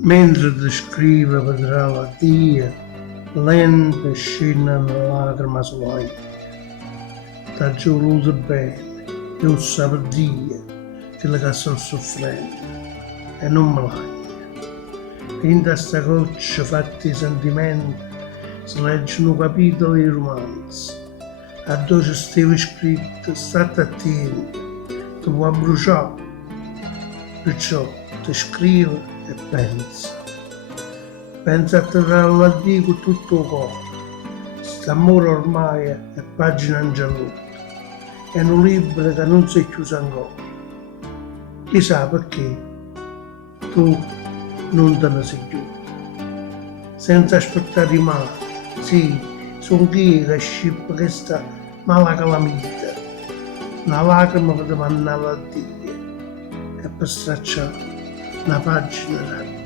Mentre ti scrive vedrà la Dio, lenta scena una lacrima sulla io. T'ha voluto bene, io sapevo Dio che le che sto soffrendo e non me l'hai. In questa goccia fatti i sentimenti si leggono capitoli di romanzi. A dove stava scritto, state attenti, ti può bruciare. Perciò ti scrivo e pensa. Pensa a trarre a Dio con tutto il cuore. St'amore ormai è pagina ingiallata. È un libro che non si è chiuso ancora. Chissà perché tu non te ne sei chiuso. Senza aspettare mai, sì, sono chi che scippa questa mala calamita. Una lacrima per mandare a Dio e per stracciare una pagina